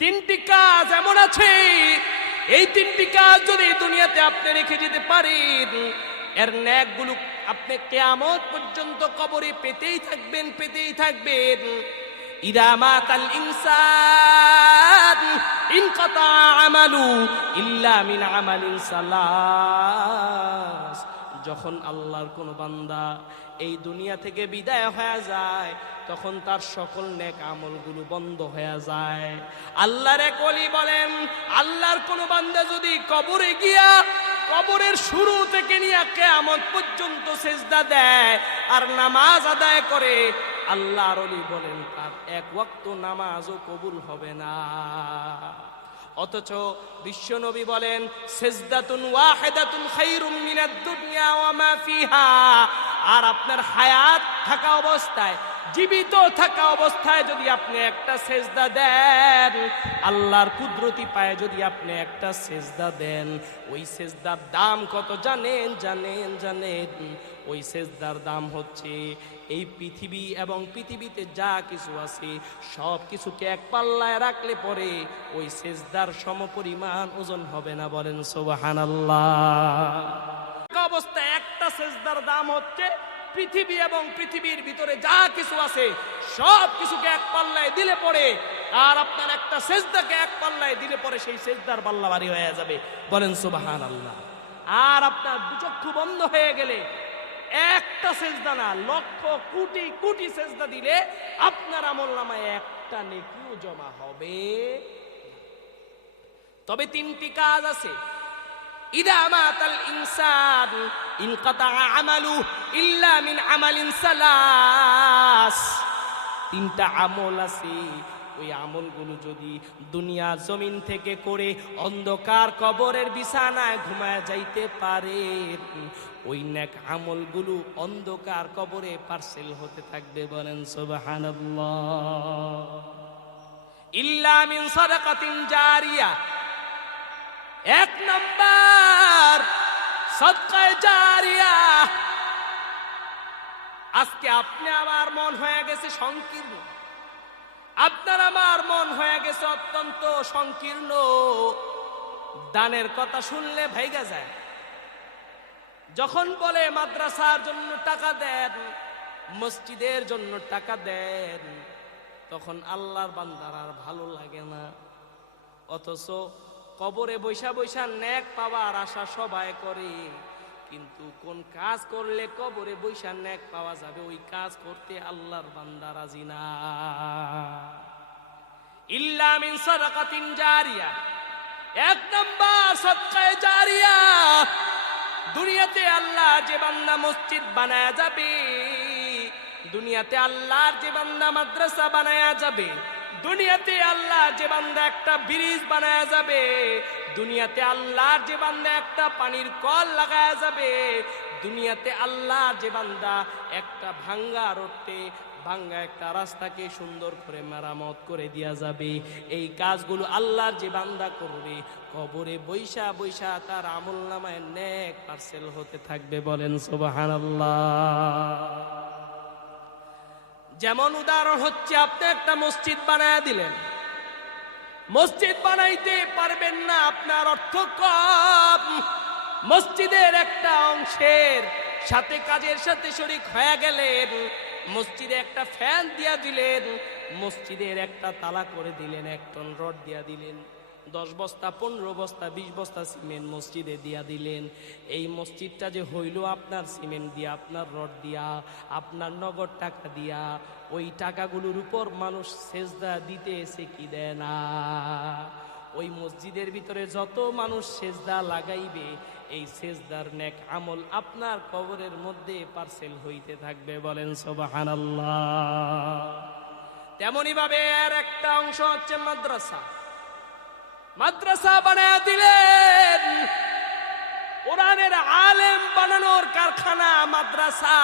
তিনটি কাজ এমন আছে। এই তিনটি কাজ যদি দুনিয়াতে আপনি রেখে যেতে পারেন, এর ন্যাকগুলো আপনি কেয়ামত পর্যন্ত কবরে পেতেই থাকবেন পেতেই থাকবেন। ইনকাতা যখন আল্লাহর কোন বান্দা এই দুনিয়া থেকে বিদায় হয়ে যায়, তখন তার সকল নেক আমলগুলো বন্ধ হয়ে যায়। আল্লাহর এক অলি বলেন, আল্লাহর কোন বান্দা যদি কবরে গিয়া কবরের শুরু থেকে নিয়ে কেয়ামত পর্যন্ত সেজদা দেয় আর নামাজ আদায় করে, আল্লাহর অলি বলেন, তার এক ওয়াক্ত নামাজও কবুল হবে না। অথচ বিশ্বনবী বলেন, সেজদাতুন ওয়াহেদাতুন খাইরুম মিনাদ দুনিয়া ওয়া মা ফিহা। আর আপনার হায়াত থাকা অবস্থায় জীবিত থাকা অবস্থায় যদি আপনি একটা সেজদা দেন, আল্লাহর কুদরতি পায়ে যদি আপনি একটা সেজদা দেন, ওই সেজদার দাম কত জানেন জানেন জানেন? ওই সেজদার দাম হচ্ছে এই পৃথিবী এবং পৃথিবীতে যা কিছু আছে, সব কিছুকে এক পাল্লায় রাখলে পরে ওই সেজদার সমপরিমাণ ওজন হবে না বলেন সোবাহান আল্লাহ অবস্থায় একটা সেজদার দাম হচ্ছে পৃথিবী এবং পৃথিবীর ভিতরে যা কিছু আছে, সব কিছুকে এক পাল্লায় দিলে পরে আর আপনার একটা সেজদাকে এক পাল্লায় দিলে পরে সেই সেজদার পাল্লা বাড়ি হয়ে যাবে। বলেন সুবাহান আল্লাহ আর আপনার দুচক্ষু বন্ধ হয়ে গেলে, একটা সেজদা না, লক্ষ কোটি কোটি সেজদা দিলে আপনার আমল নামায় একটা নেকিও জমা হবে তবে তিনটি কাজ আছে। ইদা মাতাল ইনসান ইনকাতা আমালু ইল্লা মিন আমালিন সালাস। তিনটা আমল আছে। ওই আমলগুলো যদি দুনিয়া জমিন থেকে করে অন্ধকার কবরের বিছানায় ঘুমায় যাইতে পারে, ওই নেক আমলগুলো অন্ধকার কবরে পার্সেল হতে থাকবে বলেন সুবহানাল্লাহ। ইল্লা মিন সাদাকাতিন জারিয়া। এক নম্বর সৎকায় জারিয়া। আজকে আপনি আমার মন হয়ে গেছে সংকীর্ণ। আপনার আমার মন হয়ে গেছে অত্যন্ত সংকীর্ণ। দানের কথা শুনলে ভাইগা যায়। যখন বলে মাদ্রাসার জন্য টাকা দেন, মসজিদের জন্য টাকা দেন, তখন আল্লাহর বান্দার আর ভালো লাগে না। অথচ কবরে বৈশা বৈশা ন্যাক পাওয়ার আশা সবাই করে। কিন্তু কোন কাজ করলে কবরে বৈশা ন্যাক পাওয়া যাবে, ওই কাজ করতে আল্লাহর বান্দা রাজি না। ইল্লা মিন সাদাকাতিন জারিয়া, এক নাম্বার সদকায়ে জারিয়া। দুনিয়াতে আল্লাহ যে বান্দা মসজিদ বানায়া যাবে, দুনিয়াতে আল্লাহর যে বান্দা মাদ্রাসা বানায়া যাবে দুনিয়াতে আল্লাহ যে বান্দা একটা ব্রিজ বানায়া যাবে, দুনিয়াতে আল্লাহর যে বান্দা একটা পানির কল লাগায়া যাবে, দুনিয়াতে আল্লাহ যে বান্দা একটা ভাঙ্গা রোডতে, ভাঙ্গা একটা রাস্তাকে সুন্দর করে মেরামত করে দেয়া যাবে। এই কাজগুলো আল্লাহর যে বান্দা করবে, কবরে বৈশা বৈশা তার আমল নামায় নেক পার্সেল হতে থাকবে বলেন সোবাহান যেমন উদাহরণ হচ্ছে, আপনি একটা মসজিদ বানায় দিলেন। মসজিদ বানাইতে পারবেন না আপনার অর্থ কম। মসজিদের একটা অংশের সাথে কাজের সাথে শরিক হয়ে গেলেন, মসজিদে একটা ফ্যান দিয়া দিলেন, মসজিদের একটা তালা করে দিলেন, এক টন রড দিয়া দিলেন। দশ বস্তা, পনেরো বস্তা, বিশ বস্তা সিমেন্ট মসজিদে দিয়া দিলেন। এই মসজিদটা যে হইল আপনার সিমেন্ট দিয়া, আপনার রড দিয়া, আপনার নগদ টাকা দিয়া, ওই টাকাগুলোর উপর মানুষ সেজদা দিতে এসে কি দেয় না? ওই মসজিদের ভিতরে যত মানুষ সেজদা লাগাইবে, এই সেজদার নেক আমল আপনার কবরের মধ্যে পার্সেল হইতে থাকবে বলেন সোবাহান তেমনি ভাবে আর একটা অংশ হচ্ছে মাদ্রাসা। মাদ্রাসা বানায় দিলেন। কোরআনের আলেম বানানোর কারখানা, মাদ্রাসা।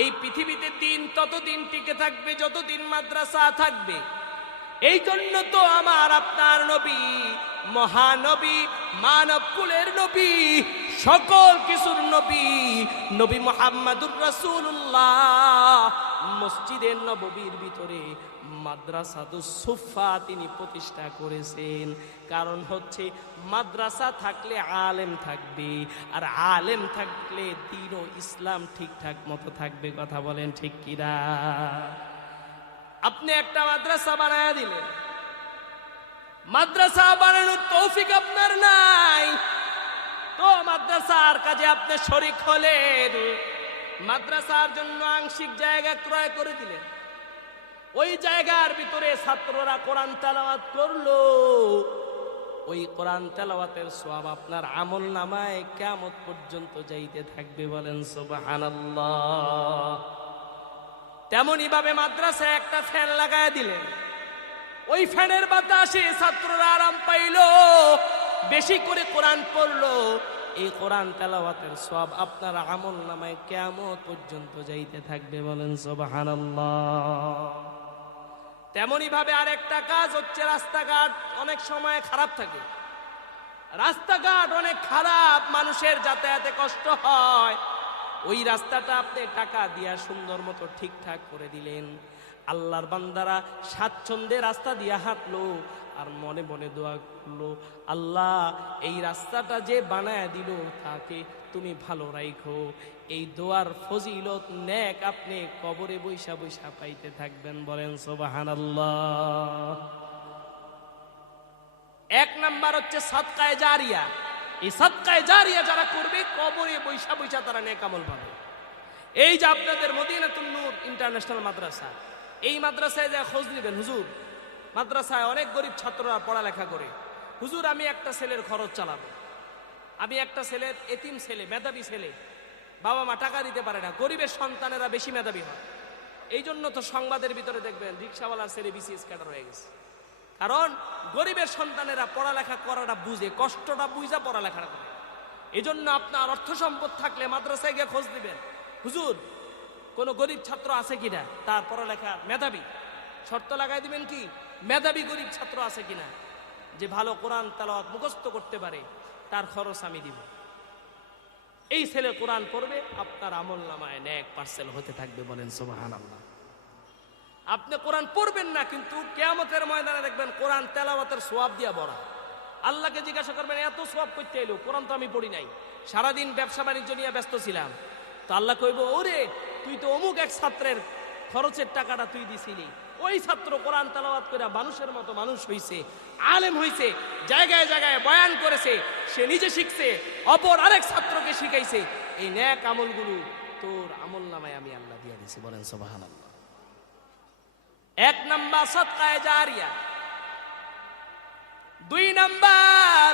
এই পৃথিবীতে দিন ততদিন টিকে থাকবে, যতদিন মাদ্রাসা থাকবে। এই জন্য তো আমার আপনার নবী, মহানবী মানব কুলের নবী, সকল কিছুর নবী নবী মোহাম্মদুর রাসূলুল্লাহ। মসজিদের নববীর ভিতরে মাদ্রাসাতু সুফা তিনি প্রতিষ্ঠা করেছেন। কারণ হচ্ছে মাদ্রাসা থাকলে আলেম থাকবে, আর আলেম থাকলে দিন ও ইসলাম ঠিকঠাক মতো থাকবে। কথা বলেন ঠিক কিরা আপনি একটা মাদ্রাসা বানায় দিলেন। মাদ্রাসা বানানোর তৌফিক আপনার নাই। তো মাদ্রাসার কাজে আপনি শরিক হলেন। মাদ্রাসার জন্য আংশিক জায়গা ক্রয় করে দিলেন। ওই জায়গার ভিতরে ছাত্ররা কোরআন তেলাওয়াত করল। ওই কোরআন তেলাওয়াতের সব আপনার আমল নামায় কেমত পর্যন্ত যাইতে থাকবে বলেন সুবহানাল্লাহ। তেমনই ভাবে মাদ্রাসায় একটা ফ্যান লাগায় দিলেন। ওই ফ্যানের বাতাসে ছাত্ররা আরাম পাইল, বেশি করে কোরআন পড়ল। এই কোরআন তেলাওয়াতের সব আপনার আমল নামায় কেমন পর্যন্ত যাইতে থাকবে বলেন সুবহানাল্লাহ। তেমনই ভাবে আরেকটা কাজ হচ্ছে রাস্তাঘাট অনেক সময় খারাপ থাকে। রাস্তাঘাট অনেক খারাপ, মানুষের যাতায়াতে কষ্ট হয়। ওই রাস্তাটা আপনি টাকা দিয়া সুন্দর মতো ঠিকঠাক করে দিলেন। আল্লাহর বান্দারা স্বাচ্ছন্দ্যে রাস্তা দিয়া হাঁটলো আর মনে মনে দোয়া করল, আল্লাহ, এই রাস্তাটা যে বানায় দিল তাকে তুমি ভালো রাইখো। এই দোয়ার ফজিলত নেক আপনি কবরে বৈশা বৈশা পাইতে থাকবেন। বলেন সোবাহান এক নাম্বার হচ্ছে সৎকায় জারিয়া। এই সৎকায় জারিয়া যারা করবে, কবরে বৈশা বৈশা তারা নেকামল পাবে। এই যে আপনাদের মদিনাতুল নূর ইন্টারন্যাশনাল মাদ্রাসা, এই মাদ্রাসায় যা খোঁজ নেবেন, হুজুর মাদ্রাসায় অনেক গরিব ছাত্ররা পড়ালেখা করে। হুজুর, আমি একটা ছেলের খরচ চালাবো। আমি একটা ছেলের এতিম ছেলে, মেধাবী ছেলে। বাবা মা টাকা দিতে পারে না। গরিবের সন্তানেরা বেশি মেধাবী হয়। এই জন্য তো সংবাদের ভিতরে দেখবেন, রিক্সাওয়ালার ছেলে বিসিএস ক্যাডার হয়ে গেছে। কারণ গরিবের সন্তানেরা পড়ালেখা করাটা বুঝে, কষ্টটা বুঝা পড়ালেখা করে। এই জন্য আপনার অর্থ সম্পদ থাকলে মাদ্রাসায় গিয়ে খোঁজ দিবেন হুজুর, কোন গরিব ছাত্র আছে কিনা? তার পড়ালেখা মেধাবী। শর্ত লাগাই দিবেন কি? মেধাবী গরিব ছাত্র আছে কিনা? যে ভালো কোরআন তালাওয়াত মুখস্থ করতে পারে, তার খরচ আমি দিব। এই ছেলে কোরআন পড়বে, আপনার আমল নামায় ন্যাক পার্সেল হতে থাকবে বলেন সোবাহান আপনি কোরআন পড়বেন না, কিন্তু কেয়ামতের ময়দানে দেখবেন কোরআন তেলাওয়াতের সোয়াব দিয়া বড়া আল্লাহকে জিজ্ঞাসা করবেন, এত সোয়াব করতে এলো? কোরআন তো আমি পড়ি নাই। সারাদিন ব্যবসা বাণিজ্য নিয়ে ব্যস্ত ছিলাম। তো আল্লাহ কইব, ওরে, তুই তো অমুক এক ছাত্রের খরচের টাকাটা তুই দিছিলি। ওই ছাত্র কোরআন তালাবাত করে মানুষের মতো মানুষ হইছে, আলেম হইছে, জায়গায় জায়গায় বয়ান করেছে, সে নিজে শিখছে, অপর আরেক ছাত্রকে শিখাইছে। এই ন্যাক আমলগুলো তোর আমল নামায় আমি আল্লাহ দিয়ে দিছি, বলেন সোবাহান এক নাম্বার সৎকায় জারিয়া। দুই নাম্বার।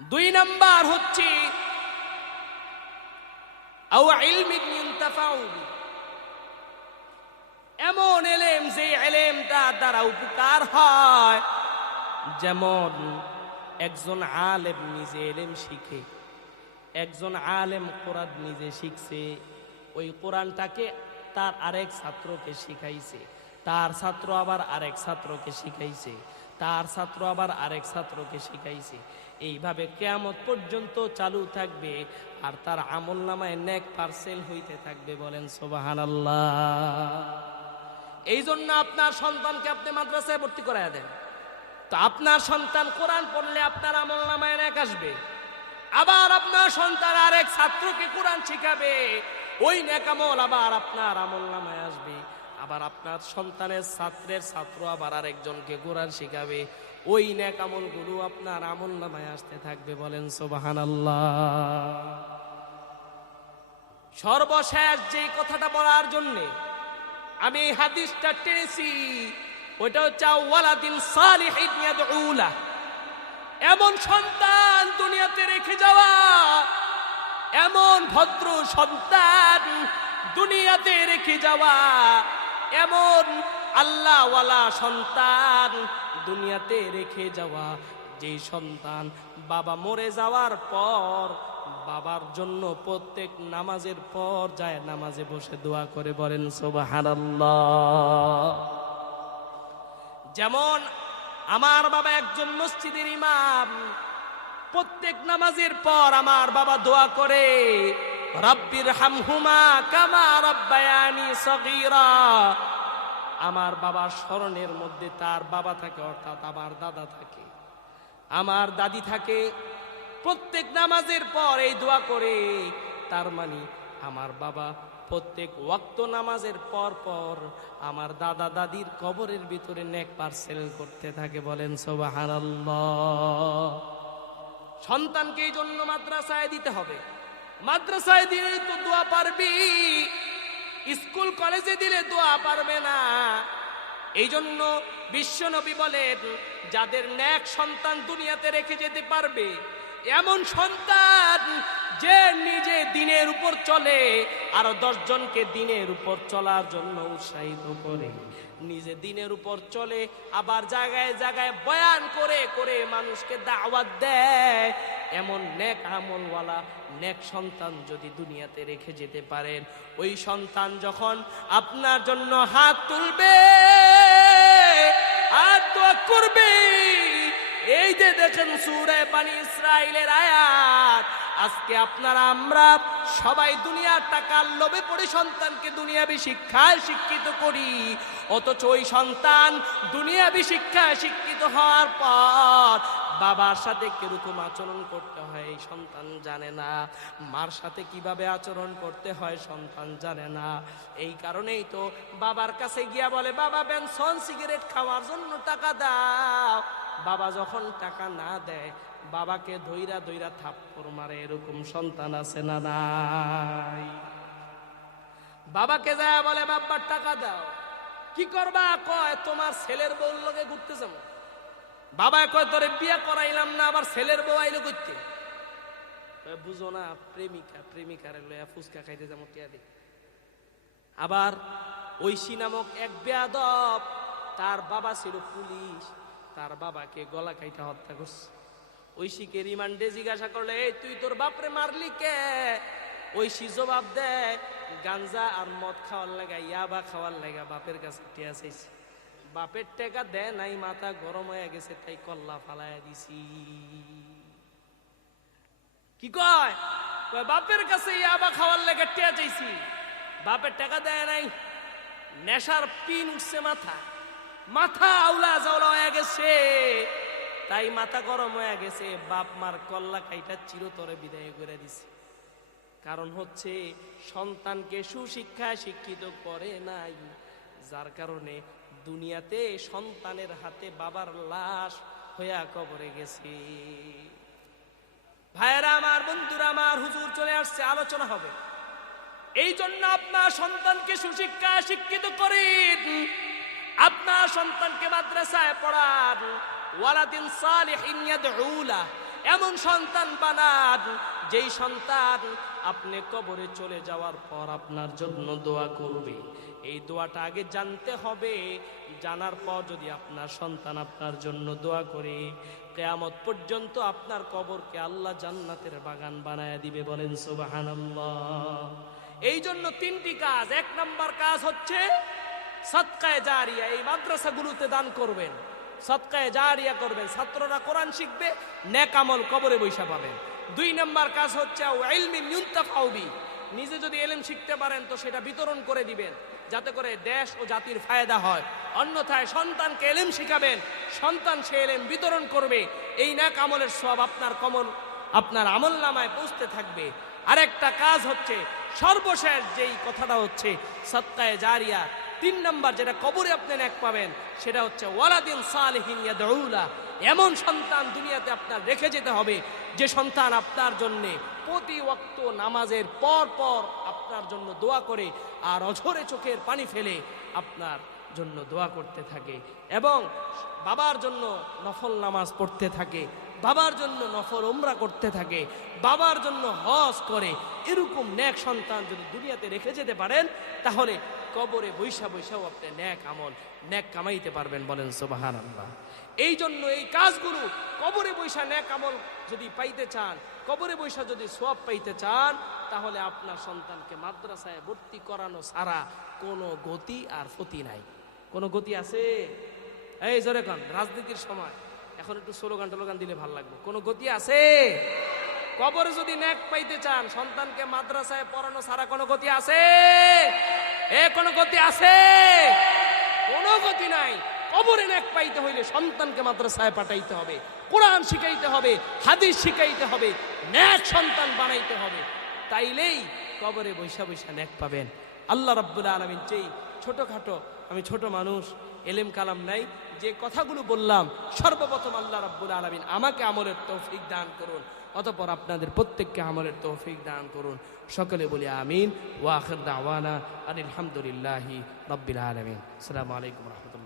দুই নাম্বার হচ্ছে, আও ইলমিন ইউনতাফাউ বি। এমন এলেম, যে এলেমটা দ্বারা উপকার হয়। যেমন, একজন আলেম নিজে এলেম শিখে, একজন আলেম কোরআন নিজে শিখছে, ওই কোরআনটাকে তার আরেক ছাত্রকে শিখাইছে, তার ছাত্র আবার আরেক ছাত্রকে শিখাইছে, তার ছাত্র আবার আরেক ছাত্রকে শিখাইছে। এইভাবে কেয়ামত পর্যন্ত চালু থাকবে, আর তার আমল নামায় নেক পার্সেল হইতে থাকবে বলেন সোবাহান এই জন্য আপনার সন্তানকে আপনি মাদ্রাসায় ভর্তি করায় দেন। তো আপনার সন্তান কোরআন পড়লে আপনার আমল নামায় এক আসবে। আবার আপনার সন্তান আরেক ছাত্রকে কোরআন শিখাবে। ওই নেকামল আবার আপনার আমল নামায় আসবে। আবার আপনার সন্তানের ছাত্রের ছাত্র আবার আরেকজনকে কোরআন শিখাবে। ওই নেকামলগুলো আপনার আমল নামায় আসতে থাকবে বলেন সোবাহান আল্লাহ সর্বশেষ যেই কথাটা বলার জন্যে আমি এই হাদিসটা টেনেছি। ওইটা হচ্ছে ওয়ালাদিন সালিহিন এমন সন্তান দুনিয়াতে রেখে যাওয়া, এমন ভদ্র সন্তান দুনিয়াতে রেখে যাওয়া, এমন আল্লাহওয়ালা সন্তান দুনিয়াতে রেখে যাওয়া যে সন্তান বাবা মরে যাওয়ার পর বাবার জন্য প্রত্যেক নামাজের পর যায় নামাজে বসে দোয়া করে বলেন, সোবাহানাল্লাহ। যেমন আমার বাবা একজন মসজিদের ইমাম, প্রত্যেক নামাজের পর আমার বাবা দোয়া করে, রব্বির হামহুমা কামা রব্বায়ানি সগীরা। আমার বাবার স্মরণের মধ্যে তার বাবা থাকে, অর্থাৎ আমার দাদা থাকে। আমার দাদি থাকে প্রত্যেক নামাজের পর এই দোয়া করে। তার মানে আমার বাবা প্রত্যেক ওয়াক্ত নামাজের পর পর আমার দাদা দাদির কবরের ভিতরে নেক পার্সেল করতে থাকে, বলেন সোবাহানাল্লাহ। সন্তানকে এই জন্য মাদ্রাসায় দিতে হবে। মাদ্রাসায় দিলে তো দোয়া পারবি, স্কুল কলেজে দিলে দোয়া পারবে না। এই জন্য বিশ্বনবী বলেন, যাদের ন্যাক সন্তান দুনিয়াতে রেখে যেতে পারবে এমন সন্তান যে নিজে দিনের উপর চলে আর দশজনকে দিনের উপর চলার জন্য উৎসাহিত করে। নিজে দিনের উপর চলে, আবার জায়গায় জায়গায় বয়ান করে করে মানুষকে দাওয়াত দেয়। এমন নেক আমলওয়ালা, নেক সন্তান যদি দুনিয়াতে রেখে যেতে পারেন, ওই সন্তান যখন আপনার জন্য হাত তুলবে আর দোয়া করবে এই যে দেখেন সুরে বানি ইসরায়েলের আয়াত। আজকে আপনারা, আমরা সবাই দুনিয়ার টাকার লোভে পড়ে সন্তানকে দুনিয়াবি শিক্ষায় শিক্ষিত করি। অথচ ওই সন্তান দুনিয়াবি শিক্ষায় শিক্ষিত হওয়ার পর বাবার সাথে কীরকম আচরণ করতে হয়, এই সন্তান জানে না। মার সাথে কীভাবে আচরণ করতে হয়, সন্তান জানে না। এই কারণেই তো বাবার কাছে গিয়া বলে, বাবা বেনসন সিগারেট খাওয়ার জন্য টাকা দাও। বাবা যখন টাকা না দেয়, বাবাকে ধৈরা ধৈরা থাপ্পড় মারে, এরকম সন্তান আছে না নাই? বাবাকে যায় বলে বাবার টাকা দাও। কি করবা? কয়, তোমার ছেলের বউর লগে ঘুরতে যাব। বাবা কয়, তোরে বিয়ে করাইলাম না, আবার ছেলের বউ আইলো করতে বুঝো না, প্রেমিকা, প্রেমিকারে লয়া ফুচকা খাইতে যাব টিয়া দি। আবার ঐশী নামক এক বেয়াদব, তার বাবা ছিল পুলিশ। তার বাবাকে গলা কাইটা হত্যা করছে। ঐশীকে রিমান্ডে জিজ্ঞাসা করলে, এই, তুই তোর বাপরে মারলি কে? ঐশী জবাব দেয়, গাঞ্জা আর মদ খাওয়ার লাগা, ইয়াবা খাওয়ার লাগা বাপের কাছে টিয়া বাপের টেকা দেয় নাই, মাথা গরম হয়ে গেছে, তাই কল্লা ফালাইয়া দিছি। কি কয়? কয়, বাপের কাছে ইয়াবা খাওয়ার লেগে টিয়া চাইছি। বাপের টাকা দেয় নাই, নেশার পিন উঠছে মাথা মাথা আউলা জাউলা হয়ে গেছে। তাই মাথা গরম হয়ে গেছে। বাপ মার কল্লা খাইটা চিরতরে বিদায় করে দিছে। কারণ হচ্ছে, সন্তানকে সুশিক্ষায় শিক্ষিত করে নাই। যার কারণে দুনিয়াতে সন্তানের হাতে বাবার লাশ হইয়া কবরে গেছে। ভাইয়েরা আমার, বন্ধুরা আমার, হুজুর চলে আসছে, আলোচনা হবে। এই জন্য আপনার সন্তানকে সুশিক্ষায় শিক্ষিত করেন। আপনার সন্তানকে মাদ্রাসায় পড়ান। ওয়ালাদিন সালিহিন ইয়াদউলা। এমন সন্তান বানান, যেই সন্তান আপনি কবরে চলে যাওয়ার পর আপনার জন্য দোয়া করবে। এই দোয়াটা আগে জানতে হবে। জানার পর যদি আপনার সন্তান আপনার জন্য দোয়া করে, কেয়ামত পর্যন্ত আপনার কবরকে আল্লাহ জান্নাতের বাগান বানায় দিবে বলেন সুবহানাল্লাহ। এই জন্য তিনটি কাজ। এক নম্বর কাজ হচ্ছে সৎকায় জারিয়া এই মাদ্রাসাগুলোতে দান করবেন। সৎকায় জারিয়া করবেন। ছাত্ররা কোরআন শিখবে, নেক আমল কবরে বৈশা পাবেন। দুই নম্বর কাজ হচ্ছে নিজে যদি এলেম শিখতে পারেন, তো সেটা বিতরণ করে দিবেন, যাতে করে দেশ ও জাতির ফায়দা হয়। অন্যথায় সন্তানকে এলেম শিখাবেন, সন্তান সে এলেম বিতরণ করবে। এই নেক আমলের সব আপনার কমল, আপনার আমল নামায় পৌঁছতে থাকবে। আরেকটা কাজ হচ্ছে, সর্বশেষ যেই কথাটা হচ্ছে সত্তায় জারিয়া তিন নাম্বার যেটা কবরে আপনি এক পাবেন, সেটা হচ্ছে ওয়ালাদিন সালেহিন এমন সন্তান দুনিয়াতে আপনার রেখে যেতে হবে, যে সন্তান আপনার জন্যে প্রতি ওয়াক্ত নামাজের পর পর আপনার জন্য দোয়া করে আর অঝরে চোখের পানি ফেলে আপনার জন্য দোয়া করতে থাকে এবং বাবার জন্য নফল নামাজ পড়তে থাকে, বাবার জন্য নফল ওমরা করতে থাকে, বাবার জন্য হজ করে। এরকম ন্যাক সন্তান যদি দুনিয়াতে রেখে যেতে পারেন, তাহলে কবরে বৈশা বৈশাও আপনি ন্যাক আমল, ন্যাক কামাইতে পারবেন বলেন সোবাহান আল্লাহ এই জন্য এই কাজগুলো, কবরে বৈশা ন্যাক আমল যদি পাইতে চান, কবরে বৈশা যদি সব পাইতে চান, তাহলে আপনার সন্তানকে মাদ্রাসায় ভর্তি করানো ছাড়া কোনো গতি আর ফতি নাই। কোনো গতি আছে? এই জোরে কন, রাজনীতির সময়। এখন একটু স্লোগান টোলোগান দিলে ভালো লাগবে। কোনো গতি আছে? কবরে যদি ন্যাক পাইতে চান, সন্তানকে মাদ্রাসায় পড়ানো ছাড়া কোনো গতি আছে? এ, কোনো গতি আছে? কোনো গতি নাই। কবরে ন্যাক পাইতে হইলে সন্তানকে মাদ্রাসায় পাঠাইতে হবে, কোরআন শিখাইতে হবে, হাদিস শিখাইতে হবে ন্যাক সন্তান বানাইতে হবে। তাইলেই কবরে বৈশা বৈশা ন্যাক পাবেন। আল্লাহ রাব্বুল আলমিন যেই ছোটখাটো, আমি ছোট মানুষ, এলেম কালাম নাই, যে কথাগুলো বললাম, সর্বপ্রথম আল্লাহ রাব্বুল আলমিন আমাকে আমলের তৌফিক দান করুন। অতপর আপনাদের প্রত্যেককে আমলের তৌফিক দান করুন। সকলে বলি আমিন। ওয়াখের দাওয়ানা আলহামদুলিল্লাহি রব্বিল আলমিন। আসসালামু আলাইকুম রহমতুল্লাহ।